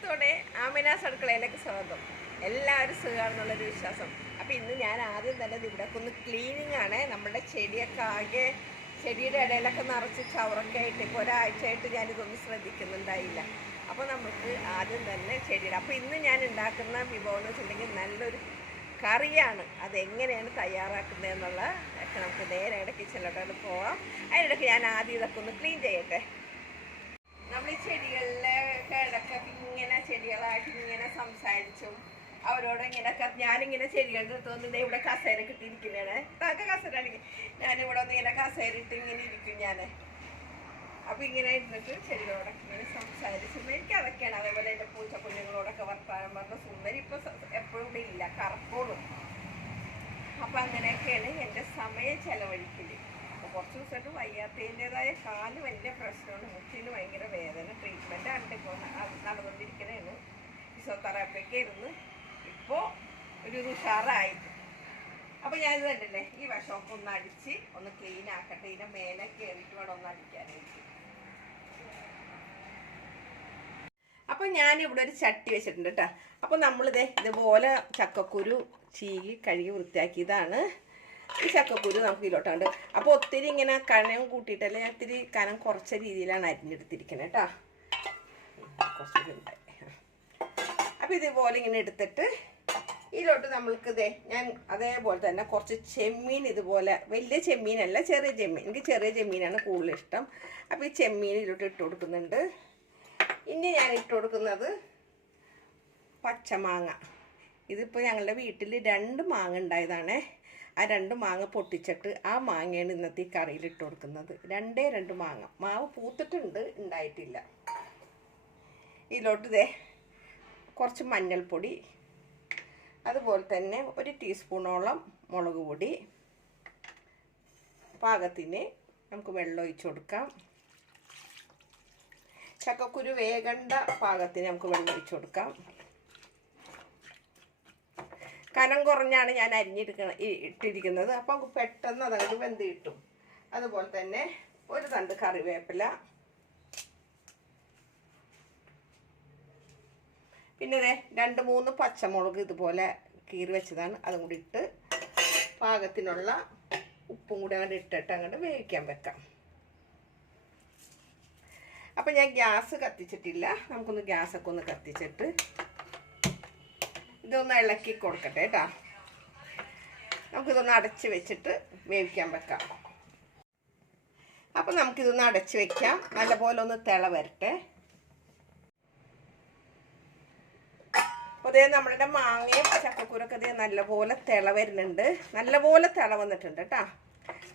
സ്നേഹത്തോടെ ആമിനാസ് അടുക്കളയിലേക്ക് സ്വാഗതം. എല്ലാവരും സുഖമാണെന്നുള്ളൊരു വിശ്വാസം. അപ്പോൾ ഇന്ന് ഞാൻ ആദ്യം തന്നെ ഇവിടെ ഒന്ന് ക്ലീനിങ് ആണ്. നമ്മുടെ ചെടിയൊക്കെ ആകെ ചെടിയുടെ ഇടയിലൊക്കെ നിറച്ച് ചവറൊക്കെ ആയിട്ട് ഇപ്പോൾ ഒരാഴ്ചയായിട്ട് ഞാനിതൊന്നും ശ്രദ്ധിക്കുന്നുണ്ടായില്ല. അപ്പോൾ നമുക്ക് ആദ്യം തന്നെ ചെടിയുടെ അപ്പോൾ ഇന്ന് ഞാൻ ഉണ്ടാക്കുന്ന വിഭവം എന്ന് വെച്ചിട്ടുണ്ടെങ്കിൽ നല്ലൊരു കറിയാണ്. അതെങ്ങനെയാണ് തയ്യാറാക്കുന്നതെന്നുള്ള ഒക്കെ നമുക്ക് നേരെ കിച്ചണിലോട്ട് പോവാം. അതിനിടയ്ക്ക് ഞാൻ ആദ്യം ഇതൊക്കെ ഒന്ന് ക്ലീൻ ചെയ്യട്ടെ. നമ്മൾ ഈ ചെടികളിലൊക്കെ ഇടയ്ക്കൊക്കെ ഇങ്ങനെ ചെടികളായിട്ട് ഇങ്ങനെ സംസാരിച്ചും അവരോട് ഇങ്ങനെയൊക്കെ ഞാനിങ്ങനെ ചെടികളുടെ അടുത്തൊന്നും ഇവിടെ കസേര കിട്ടിയിരിക്കുന്നതാണ്. താക്ക കസേര ആണെങ്കിൽ ഞാനിവിടെ ഒന്ന് ഇങ്ങനെ കസേര ഇട്ട് ഇങ്ങനെ ഇരിക്കും ഞാൻ. അപ്പം ഇങ്ങനെ ഇരുന്നിട്ട് ചെടികളോടൊക്കെ ഇങ്ങനെ സംസാരിച്ചും എനിക്ക് അതൊക്കെയാണ്. അതേപോലെ എൻ്റെ പൂച്ചക്കുഞ്ഞുങ്ങളോടൊക്കെ വർത്താനം പറഞ്ഞ സുന്ദരി ഇപ്പോൾ എപ്പോഴും ഇവിടെ ഇല്ല, കറക്കോളും. അപ്പം അങ്ങനെയൊക്കെയാണ് എൻ്റെ സമയം ചെലവഴിക്കല്. കുറച്ച് ദിവസമായിട്ട് വയ്യാത്തതിൻ്റെതായ കാല് വലിയ പ്രശ്നമാണ്. മുട്ടിന് ഭയങ്കര വേദന. ട്രീറ്റ്മെൻ്റ് ആണ് ഇപ്പോൾ നടന്നുകൊണ്ടിരിക്കണേന്ന്. ഫിസിയോതെറാപ്പിയൊക്കെ ഇരുന്ന് ഇപ്പോൾ ഒരു ഉഷാറായി. അപ്പോൾ ഞാനിത് കണ്ടില്ലേ, ഈ വശമൊക്കെ ഒന്ന് അടിച്ച് ഒന്ന് ക്ലീൻ ആക്കട്ടെ. ഇതിൻ്റെ മേലെ കയറിയിട്ട് വേണം ഒന്ന് അടിക്കാനായിട്ട്. അപ്പോൾ ഞാനിവിടെ ഒരു ചട്ടി വെച്ചിട്ടുണ്ട് കേട്ടോ. അപ്പോൾ നമ്മളിതേ ഇതുപോലെ ചക്കക്കുരു ചീകി കഴുകി വൃത്തിയാക്കിയതാണ്. ഈ ചക്കക്കുരു നമുക്ക് ഇതിലോട്ടുണ്ട്. അപ്പോൾ ഒത്തിരി ഇങ്ങനെ കനം കൂട്ടിയിട്ടല്ലേ, ഞാൻ ഇത്തിരി കനം കുറച്ച രീതിയിലാണ് അരിഞ്ഞെടുത്തിരിക്കുന്നത് കേട്ടോ. കുറച്ച് അപ്പോൾ ഇതുപോലെ ഇങ്ങനെ എടുത്തിട്ട് ഇതിലോട്ട് നമ്മൾക്കിതേ ഞാൻ അതേപോലെ തന്നെ കുറച്ച് ചെമ്മീൻ, ഇതുപോലെ വലിയ ചെമ്മീനല്ല, ചെറിയ ചെമ്മീൻ. എനിക്ക് ചെറിയ ചെമ്മീനാണ് കൂടുതൽ ഇഷ്ടം. അപ്പോൾ ഈ ചെമ്മീൻ ഇതിലോട്ട് ഇട്ട് കൊടുക്കുന്നുണ്ട്. ഇനി ഞാൻ ഇട്ട് കൊടുക്കുന്നത് പച്ചമാങ്ങ. ഇതിപ്പോൾ ഞങ്ങളുടെ വീട്ടിൽ 2 മാങ്ങ ഉണ്ടായതാണ്. ആ 2 മാങ്ങ പൊട്ടിച്ചിട്ട് ആ മാങ്ങയാണ് ഇന്നത്തെ ഈ കറിയിൽ ഇട്ട് കൊടുക്കുന്നത്. 2 മാങ്ങ. മാവ് പൂത്തിട്ടുണ്ട്, ഉണ്ടായിട്ടില്ല. ഇതിലോട്ട് ഇതേ കുറച്ച് മഞ്ഞൾപ്പൊടി, അതുപോലെ തന്നെ 1 ടീസ്പൂണോളം മുളക് പൊടി, പാകത്തിന് നമുക്ക് വെള്ളം ഒഴിച്ച് കൊടുക്കാം. ചക്കക്കുരു വേകണ്ട പാകത്തിന് നമുക്ക് വെള്ളം ഒഴിച്ച് കൊടുക്കാം. കനം കുറഞ്ഞാണ് ഞാൻ ഇട്ടിരിക്കുന്നത്. അപ്പോൾ നമുക്ക് പെട്ടെന്ന് അതങ്ങോട്ട് വെന്ത് കിട്ടും. അതുപോലെ തന്നെ 1 തണ്ട് കറിവേപ്പില, പിന്നെ 2-3 പച്ചമുളക് ഇതുപോലെ കീറി വെച്ചതാണ്. അതും കൂടി ഇട്ട് പാകത്തിനുള്ള ഉപ്പും കൂടി അങ്ങോട്ട് ഇട്ടിട്ട് അങ്ങോട്ട് വേവിക്കാൻ വെക്കാം. അപ്പം ഞാൻ ഗ്യാസ് കത്തിച്ചിട്ടില്ല. നമുക്കൊന്ന് ഗ്യാസൊക്കെ ഒന്ന് കത്തിച്ചിട്ട് ഇതൊന്ന് ഇളക്കി കൊടുക്കട്ടെ കേട്ടോ. നമുക്കിതൊന്ന് അടച്ച് വെച്ചിട്ട് വേവിക്കാൻ വെക്കാം. അപ്പം നമുക്കിതൊന്ന് അടച്ച് വെക്കാം. നല്ലപോലെ ഒന്ന് തിള വരട്ടെ. അപ്പോൾ അതേ നമ്മളുടെ മാങ്ങയും ചക്കക്കുരൊക്കെ അതേ നല്ലപോലെ തിള വരുന്നുണ്ട്. നല്ലപോലെ തിള വന്നിട്ടുണ്ട് കേട്ടോ.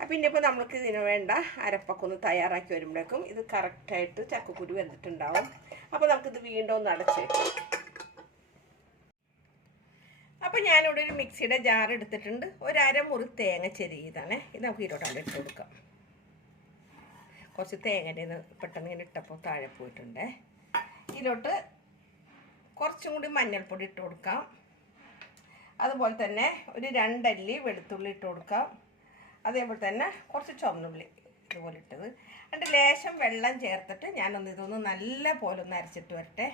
അപ്പം ഇനിയിപ്പോൾ നമ്മൾക്ക് ഇതിന് വേണ്ട അരപ്പൊക്കെ ഒന്ന് തയ്യാറാക്കി വരുമ്പോഴേക്കും ഇത് കറക്റ്റായിട്ട് ചക്കക്കുരു വെന്തിട്ടുണ്ടാവും. അപ്പോൾ നമുക്കിത് വീണ്ടും ഒന്ന് അടച്ച് വെക്കാം. അപ്പോൾ ഞാനിവിടെ ഒരു മിക്സിയുടെ ജാർ എടുത്തിട്ടുണ്ട്. 1/2 മുറി തേങ്ങ ചെറിയതാണ്. ഇത് നമുക്ക് ഇതിലോട്ടാണ് ഇട്ട് കൊടുക്കാം. കുറച്ച് തേങ്ങ പെട്ടെന്ന് ഇങ്ങനെ ഇട്ടപ്പോൾ താഴെ പോയിട്ടുണ്ട്. ഇതിലോട്ട് കുറച്ചും കൂടി മഞ്ഞൾപ്പൊടി ഇട്ട് കൊടുക്കാം. അതുപോലെ തന്നെ ഒരു 2 അല്ലി വെളുത്തുള്ളി ഇട്ട് കൊടുക്കാം. അതേപോലെ തന്നെ കുറച്ച് ചുവന്നുള്ളി ഇതുപോലെ ഇട്ടത്. എന്നിട്ട് ലേശം വെള്ളം ചേർത്തിട്ട് ഞാനൊന്ന് ഇതൊന്ന് നല്ല പോലെ ഒന്ന് അരച്ചിട്ട് വരട്ടെ.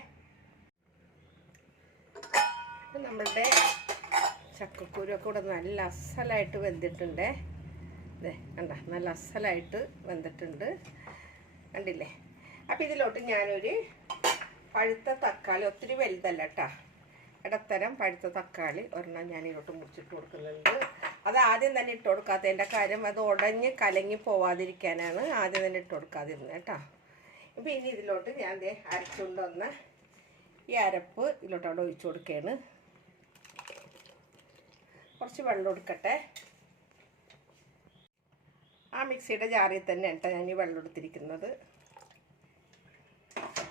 നമ്മളുടെ ചക്കക്കുരുവൊക്കെ ഇവിടെ നല്ല അസലായിട്ട് വെന്തിട്ടുണ്ട്. അതെ കണ്ട, നല്ല അസലായിട്ട് വെന്തിട്ടുണ്ട്, കണ്ടില്ലേ. അപ്പം ഇതിലോട്ട് ഞാനൊരു പഴുത്ത തക്കാളി, ഒത്തിരി വലുതല്ല കേട്ടോ, ഇടത്തരം പഴുത്ത തക്കാളി ഒരെണ്ണം ഞാൻ ഇതിലോട്ട് മുറിച്ചിട്ട് കൊടുക്കുന്നുണ്ട്. അത് ആദ്യം തന്നെ ഇട്ട് കൊടുക്കാത്തതിൻ്റെ കാര്യം അത് ഉടഞ്ഞ് കലങ്ങി പോവാതിരിക്കാനാണ് ആദ്യം തന്നെ ഇട്ട് കൊടുക്കാതിരുന്നത് കേട്ടോ. ഇപ്പം ഇനി ഇതിലോട്ട് ഞാൻ അരച്ചുകൊണ്ട് വന്ന ഈ അരപ്പ് ഇതിലോട്ട് അവിടെ ഒഴിച്ചു കൊടുക്കുകയാണ്. കുറച്ച് വെള്ളം എടുക്കട്ടെ. ആ മിക്സിയുടെ ജാറിൽ തന്നെ കേട്ടോ ഞാൻ ഈ വെള്ളം എടുത്തിരിക്കുന്നത്.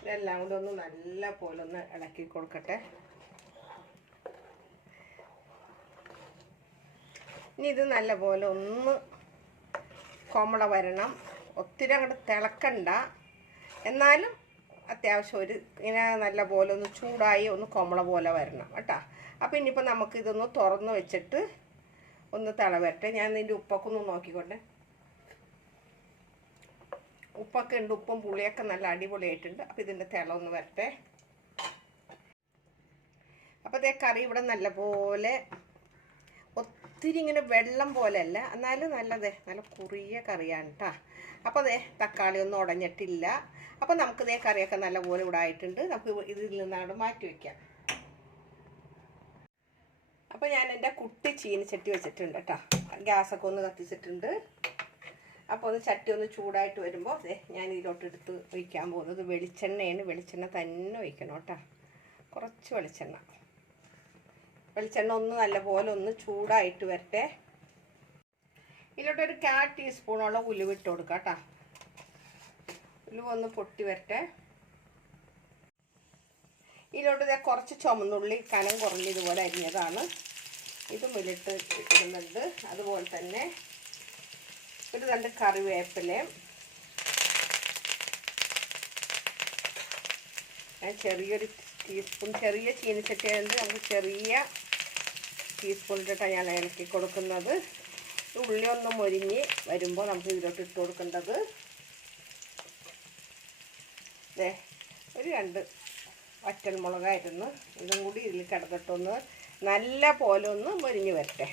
ഇതെല്ലാം കൂടെ ഒന്ന് നല്ല പോലെ ഒന്ന് ഇളക്കി കൊടുക്കട്ടെ. ഇനി ഇത് നല്ല പോലെ ഒന്ന് കൊമള വരണം. ഒത്തിരി അങ്ങോട്ട് തിളക്കണ്ട, എന്നാലും അത്യാവശ്യം ഒരു ഇങ്ങനെ നല്ല പോലെ ഒന്ന് ചൂടായി ഒന്ന് കൊമള പോലെ വരണം കേട്ടോ. അപ്പം ഇനിയിപ്പോൾ നമുക്കിതൊന്ന് തുറന്ന് വെച്ചിട്ട് ഒന്ന് തിള വരട്ടെ. ഞാൻ ഇതിൻ്റെ ഉപ്പൊക്കെ ഒന്ന് നോക്കിക്കോട്ടെ. ഉപ്പൊക്കെ ഉണ്ട്, ഉപ്പും പുളിയൊക്കെ നല്ല അടിപൊളിയായിട്ടുണ്ട്. അപ്പോൾ ഇതിൻ്റെ തിള ഒന്ന് വരട്ടെ. അപ്പോൾ അതേ കറി ഇവിടെ നല്ലപോലെ ഒത്തിരി ഇങ്ങനെ വെള്ളം പോലെയല്ല, എന്നാലും നല്ല കുറിയ കറിയാണ് കേട്ടോ. അപ്പോൾ അതേ തക്കാളി ഒന്നും ഉടഞ്ഞിട്ടില്ല. അപ്പോൾ നമുക്കിതേ കറിയൊക്കെ നല്ലപോലെ ഇവിടെ ആയിട്ടുണ്ട്. നമുക്ക് ഇതിൽ നിന്നങ്ങോട്ട് മാറ്റി വയ്ക്കാം. അപ്പോൾ ഞാൻ എൻ്റെ കുട്ടി ചീനിച്ചട്ടി വെച്ചിട്ടുണ്ട് കേട്ടോ. ഗ്യാസൊക്കെ ഒന്ന് കത്തിച്ചിട്ടുണ്ട്. അപ്പോൾ ഒന്ന് ചട്ടി ഒന്ന് ചൂടായിട്ട് വരുമ്പോൾ ഞാൻ ഇതിലോട്ട് എടുത്ത് ഒഴിക്കാൻ പോകുന്നത് വെളിച്ചെണ്ണയാണ്. വെളിച്ചെണ്ണ തന്നെ ഒഴിക്കണം കേട്ടോ. കുറച്ച് വെളിച്ചെണ്ണ ഒന്ന് നല്ലപോലെ ഒന്ന് ചൂടായിട്ട് വരട്ടെ. ഇതിലോട്ടൊരു 1/4 ടീസ്പൂണോളം ഉലുവ ഇട്ട് കൊടുക്കാം കേട്ടോ. ഉലുവ ഒന്ന് പൊട്ടി വരട്ടെ. ഇതിലോട്ട് കുറച്ച് ചുമന്നുള്ളി കനം കുറഞ്ഞ് ഇതുപോലെ അരിഞ്ഞതാണ്, ഇതും ഇതിലിട്ട് ഇടുന്നുണ്ട്. അതുപോലെ തന്നെ ഒരു 2 കറിവേപ്പിലയും ഞാൻ ചെറിയൊരു ടീസ്പൂൺ, ചെറിയ ചീനിച്ചട്ടി ആയതുകൊണ്ട് നമുക്ക് ചെറിയ ടീസ്പൂൺ ഇട്ടിട്ടാണ് ഞാൻ ഇളക്കി കൊടുക്കുന്നത്. ഉള്ളി ഒന്ന് മൊരിഞ്ഞ് വരുമ്പോൾ നമുക്ക് ഇതിലോട്ട് ഇട്ട് കൊടുക്കേണ്ടത് ഒരു 2 വറ്റൽമുളകായിരുന്നു. ഇതും കൂടി ഇതിൽ കിടന്നിട്ടൊന്ന് നല്ല പോലെ ഒന്ന് മൊരിഞ്ഞ് വരട്ടെ.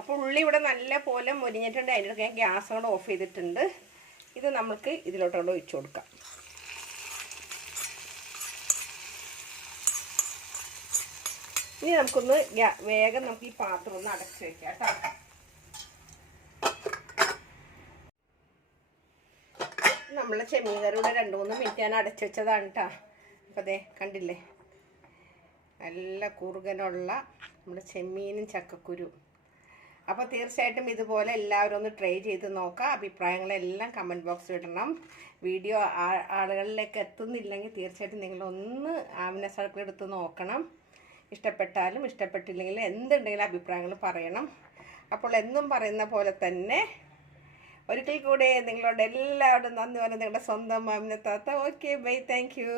അപ്പോൾ ഉള്ളി ഇവിടെ നല്ല പോലെ മൊരിഞ്ഞിട്ടുണ്ട്. അതിൻ്റെ ഗ്യാസ് കൂടെ ഓഫ് ചെയ്തിട്ടുണ്ട്. ഇത് നമുക്ക് ഇതിലോട്ടോടെ ഒഴിച്ചു കൊടുക്കാം. ഇനി നമുക്കൊന്ന് വേഗം നമുക്ക് ഈ പാത്രം ഒന്ന് അടച്ചു വെക്കാം കേട്ടോ. നമ്മളെ ചെമ്മീൻ കറിയുടെ 2-3 മിനിറ്റ് ഞാൻ അടച്ചു വെച്ചതാണ് കേട്ടോ. അപ്പോൾ അതേ കണ്ടില്ലേ, നല്ല കുറുകനുള്ള നമ്മുടെ ചെമ്മീനും ചക്കക്കുരു. അപ്പോൾ തീർച്ചയായിട്ടും ഇതുപോലെ എല്ലാവരും ഒന്ന് ട്രൈ ചെയ്ത് നോക്കുക. അഭിപ്രായങ്ങളെല്ലാം കമൻറ്റ് ബോക്സിൽ ഇടണം. വീഡിയോ ആളുകളിലേക്ക് എത്തുന്നില്ലെങ്കിൽ തീർച്ചയായിട്ടും നിങ്ങളൊന്ന് ആമിന സർക്കിൾ എടുത്ത് നോക്കണം. ഇഷ്ടപ്പെട്ടാലും ഇഷ്ടപ്പെട്ടില്ലെങ്കിലും എന്തുണ്ടെങ്കിലും അഭിപ്രായങ്ങൾ പറയണം. അപ്പോൾ എന്നും പറയുന്ന പോലെ തന്നെ ഒരിക്കൽ കൂടെ നിങ്ങളോട് എല്ലാവരും നന്ദി പറഞ്ഞ് നിങ്ങളുടെ സ്വന്തം ആമിന താത്ത. Okay bye, thank you.